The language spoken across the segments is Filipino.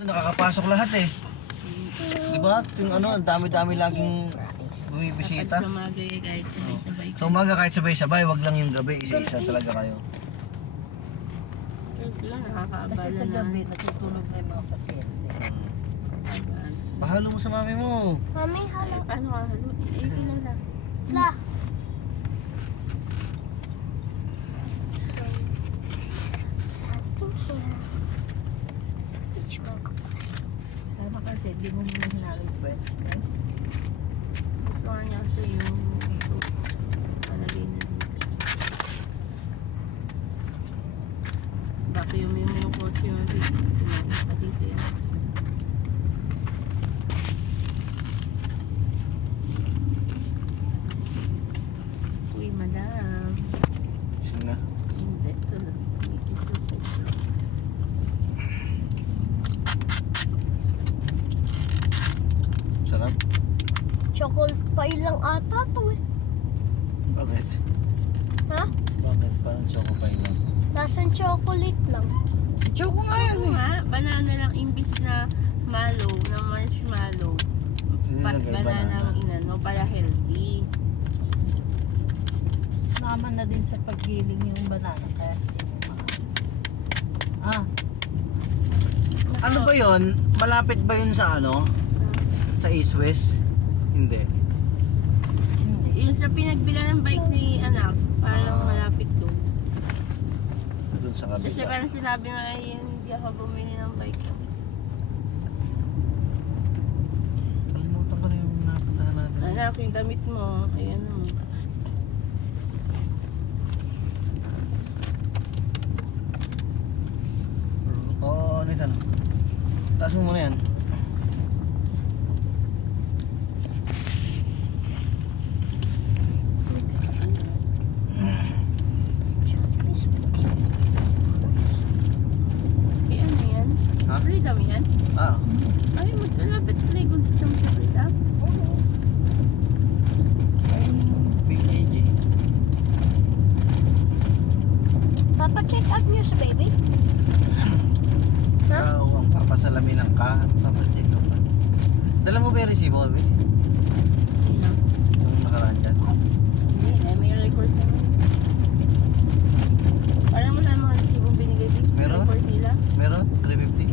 Nakakapasok lahat eh. Diba? Yung ano, ang dami-dami laging bumibisita. Sa umaga kahit sabay-sabay, wag lang yung gabi, isa-isa talaga kayo. Kasi sa gabi, natutulog na yung mga pasyente. Pahalo mo sa mami mo. Mami, halo. Paano ka halo? Kilala. La. Something here. Which one ko pa? Sana kasi, di mo muna hinalang French fries. Gusto nga niya kasi yung palagay na dito. Baka yung kotse yung kumain pa dito yan. Uy, madam. Sino na? Hindi, ito lang. Sarap. Chocolate pie lang ata to eh. Bakit? Ha? Bakit? Parang choco pie lang. Lasang chocolate lang. Choco nga yan eh. Nga, banana lang imbis na mallow, na marshmallow. Nilagay Banana ang inano para healthy. Naman na din sa paggiling yung banana. Kaya Ano ba yon? Malapit ba yun sa ano? Sa East West? Hindi. Yung sa pinagbilan ng bike ni anak, parang malapit doon. Doon sa Kasi kabila. parang sinabi mo, ay hindi ako bumili ng bike. Kalimutan ko na yung napuntahan natin. Anak, yung damit mo, ayan o. Oo, nito na. Taas mo muna yan. Eh, ano yan? Ha? Freedom yan? Ah, Ay, magkalapit play kung gusto mo sa freedom. PJJ. Papa, check out niyo sa baby. Ha? Ikaw ang papasalamin ng ka. Papacheck up ka. Dala mo ba yung resibo, Alvin? Sino? Yung nakaraan dyan. Hindi, may record naman. Parang mo na mga resibong binigay dito. Meron? Record nila. Meron? 350?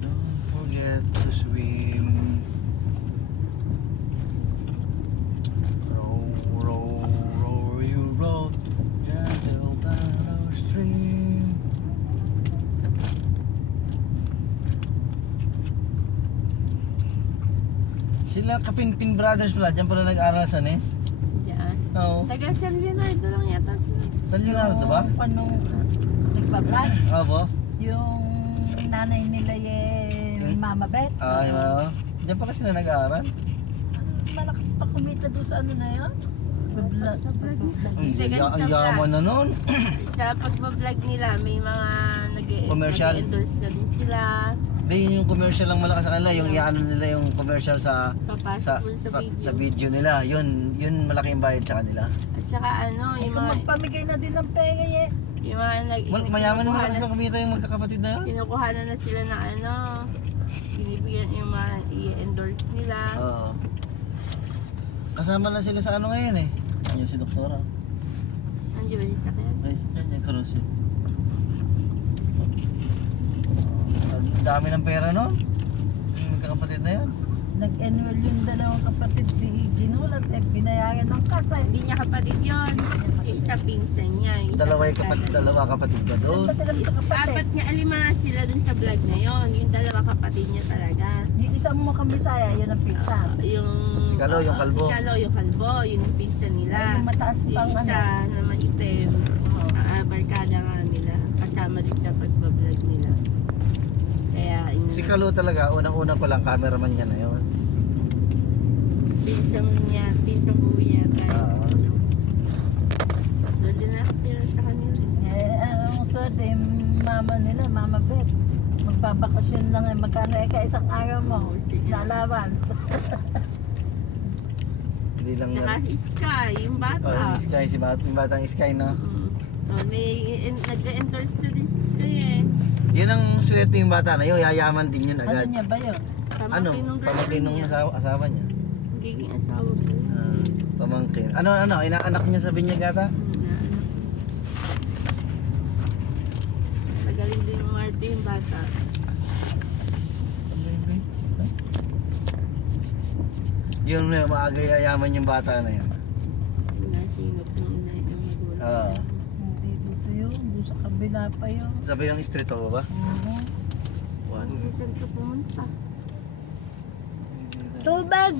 Don't forget to swim. Row, row, row, you row. Gentle down our stream. Sila Kapinpin Brothers pala, dyan pala nag-aral sa NES. Diyan. Oo. Taga San Leonardo lang yata sila. Sa Leonardo ba? Anong nagbablog? Opo. Yung nanay nila yung Mama Beth. Ay, oo. Diyan pala sila nag-aaral. Malakas pa kumita doon sa ano na yun? Bablog. Ang yaman na nun. Sa pagbablog nila, may mga Commercial. nag-endorse na din sila. Hindi yung commercial lang malakas sa kanila, yung iano nila yung commercial sa Papasok dun sa video. sa video nila. Yun malaki yung bayad sa kanila. At saka ano, yung Kung mga, magpamigay na din ng pera eh. yung mga Mayaman naman kinukuha malakas na kumita yung magkakapatid na yun. kinukuha na sila ng ano, binibigyan yung mga i-endorse nila. Oo. Kasama na sila sa ano ngayon eh. Ano si Doktora? Nandiyo ba yung sakyan? Ay, sa kanya, karosi. Ang dami ng pera no? Yung magkakapatid na yan. Nag-annual yung dalawang kapatid di ginulat eh. Binayaran ng kasa eh. Hindi niya kapatid yun. Yung isa pinsan niya. Yung isa barkada niya. Dalawa kapatid ba Saan doon? ba sila magkakapatid? Apat niya alima sila dun sa vlog na yon. Yung dalawa kapatid niya talaga. Yung isang mo kang Bisaya, yun ang pinsan. Yung Si Kalo, yung kalbo. Si Kalo, yung kalbo. Yun yung pinsan nila. Ay, yung mataas Yung pang isa ano. na maitim. Barkada nga nila. Kasama din sa pagbablog nila. Kaya Si Kalo talaga, unang-una pa lang cameraman niya na yun. pinsang buwi niya. Oo. Doon din nakatira sa kanila. Eh, anong swerte, yung mama nila, Mama Beth. Magbabakasyon lang eh, magkano eh, isang araw mo, lalaban. Hindi lang Saka si Sky, yung bata. Oh, yung Sky, yung batang Sky, no? Nag-endorse na din si Sky eh. Yun ang swerte yung bata na yun, yayaman din yun Ano agad. niya ba yun? Ano? Pamangkin ng asawa niya. Giging asawa ko. Pamangkin. Ano, inaanak niya sa Binyagata? Magaling din yung arte yung bata. Yun na, maaga yayaman yung bata na yun. Nasinop ng inay ng magulang. Oo. Hindi dito yun. Doon sa kabila pa yun. Sabi ng street o ba? Oo. Saan ka pumunta? Tubig!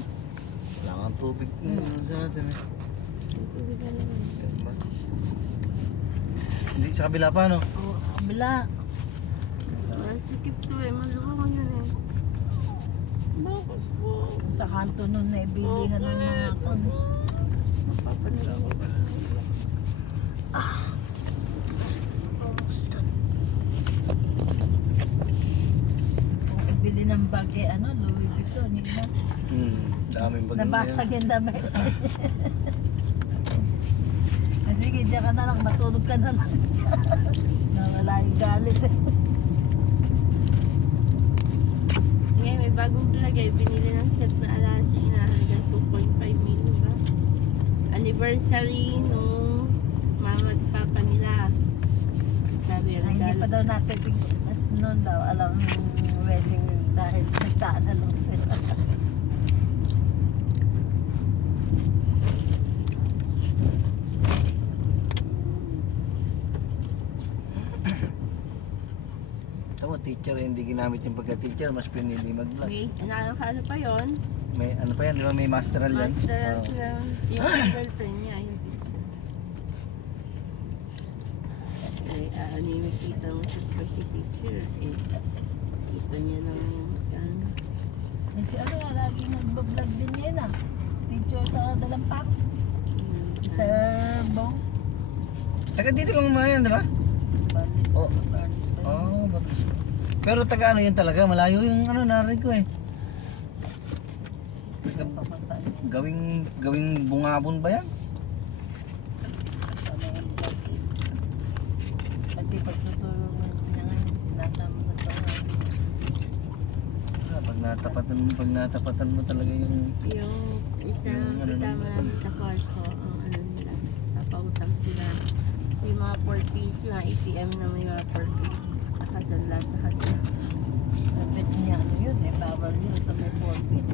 Wala kang tubig sa atin eh. Hindi sa kabila pa, no? Oo, kabila. Sikip to eh. Maluwa ko yan eh. Bakit po? Sa kanto nun na ibilihan ng mga kon. Mapapanira ko ba? Kung ibili ng bagay, ano, Louis Vuitton, yun na. Daming bagay Nabasag yung damit. Sige, diyan ka na lang, matulog ka na lang. Nawala yung galit. Ngayon may bagong vlog eh. Binili ng set na alas yung inahalagang 2.5 million ba? Anniversary nung mama at papa nila. Sabi Ay, hindi regalo. pa daw natin mas noon daw alam yung wedding dahil nagtaan na lang sila. Tama, teacher, hindi ginamit yung pagka-teacher, mas pinili mag-vlog. Okay, ano pa yun? May ano pa yan, di ba? May masteral yan. Master Oo. yung girlfriend niya, yung teacher. Ay, animate kita mo sa pagka-teacher. Eh, kita niya ng magkano. Kasi ano nga, lagi nag-vlog din yan ah. Picture sa Dalampak. Sa Bong. Taga dito lang mga yan, di ba? Balis. Oh. Balis pa yun. Oo, bagus. Pero taga ano yun talaga, malayo yung ano narinig ko eh. Papasan. Gawing bungabon ba yan? Ano yung vlog eh. Pati pagtutulong niya ngayon, sinasama na sa Pag natapatan mo talaga yung Yung isang Yung ano kasama nun. namin sa kwarto, ang ano nila, napautang sila. Yung mga 4 piece, mga ATM na may mga 4 piece, nakasanla sa kanya. Dapat niya ano yun eh, bawal yun sa may forfeit.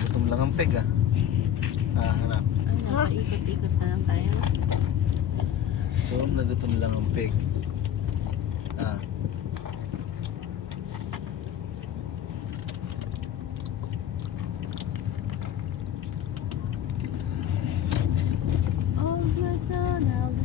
gutom lang ang peg ah. Hanap. Ay, napaikot-ikot na lang tayo. Gutom lang ang peg. Oh, McDonald,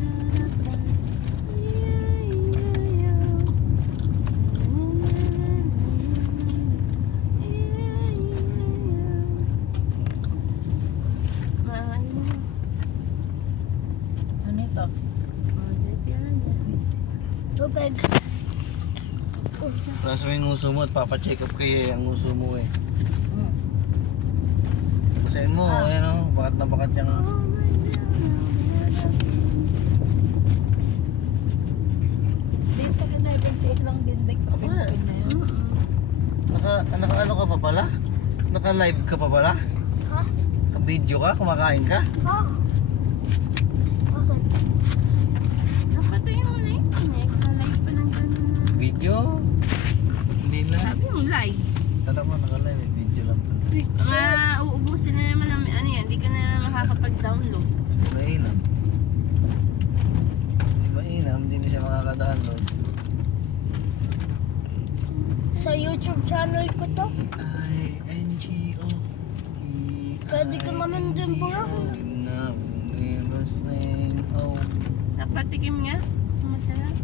Ano ito? Tubig. Nasa mo yung nguso mo at papacheck up kayo ang nguso mo eh. Basahin mo, ayan o, bakat na bakat yung... Dito ka na din sa ilang din may kapitpin na yun. Naka ano ka pa pala? Naka live ka pa pala? Ha? Naka video ka? Kumakain ka? Ha? Okay. Napatay mo na yun. Naka-live pa ng gano'n. Video? Hindi na. Sabi mo live. Tata mo, naka live eh. Video lang pala. Mga uubusin na naman ang ano yan. Hindi ka na makakapag-download. Mainam. Mainam, hindi na siya makaka-download. Sa YouTube channel ko to. I-N-G-O Pwede ka naman din bro. Napatikim nga. Masarap.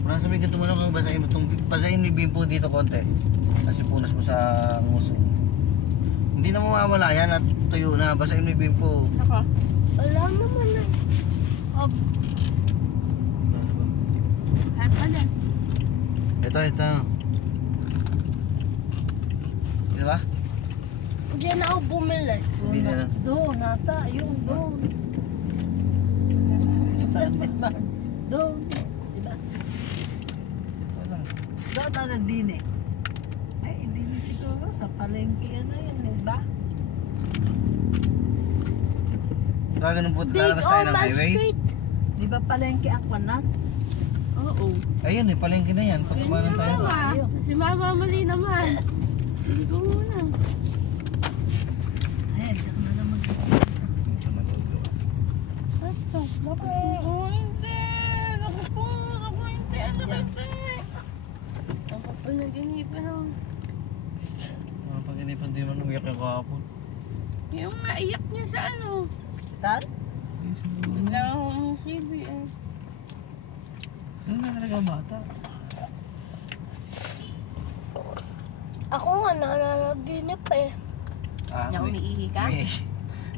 Muna sabihin ka tumulong kang basahin mo itong basahin ni Bimpo dito konti. Kasi punas mo sa nguso. Hindi na mawawala yan at tuyo na. Basta yun may bimpo. Nako. Wala naman eh. Hot pala. Ito. Di ba? Hindi na ako bumili. Hindi na lang. Doon, nata. Yung doon. Saan ba? Diba? Doon. Diba? Doon na din eh. Ay, hindi na siguro. Sa palengke ano yun, diba? Gaganon po, Big lalabas tayo ng Oman highway. Street. Di ba palengke Aquanan? Oo. Ayun eh, palengke na yan. Yun Pagkabalan na tayo. mama. Si mama mali naman. Hindi ko muna. Ay, hindi ako na naman. Basta. Naku. Oh, hindi. Naku po. Naku, hindi. Ano ba ito? Ako po nag-inipan ako. Mga pag-inipan din man, umiyak yung kahapon. Yung naiyak niya sa ano. Tan? Bigla akong TV eh. Ano na talaga ang bata? Ako nga nananaginip eh. Na umiihi ka?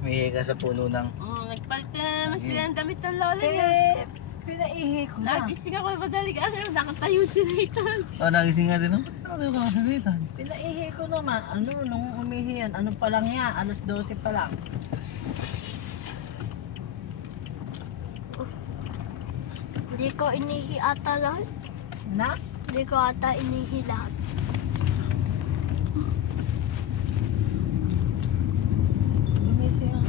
May ka sa puno ng... Nagpalit na naman sila ng damit ng lola niya. Eh, pinaihi ko na. Nagising ako madali ka kasi nakatayo si Nathan. Oh, nagising nga din. Nakatayo ka sa Nathan. Pinaihi ko naman. Ano, nung umihi yan, ano pa lang yan? Alas 12 pa lang. Hindi ko inihi ata lahat. Na? Hindi ko ata inihi lahat. Gumising ang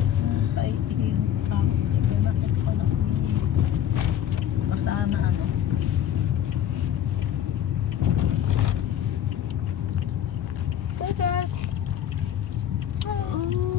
paihi pa. May bakit ko na umihi. O sana ano. Okay guys.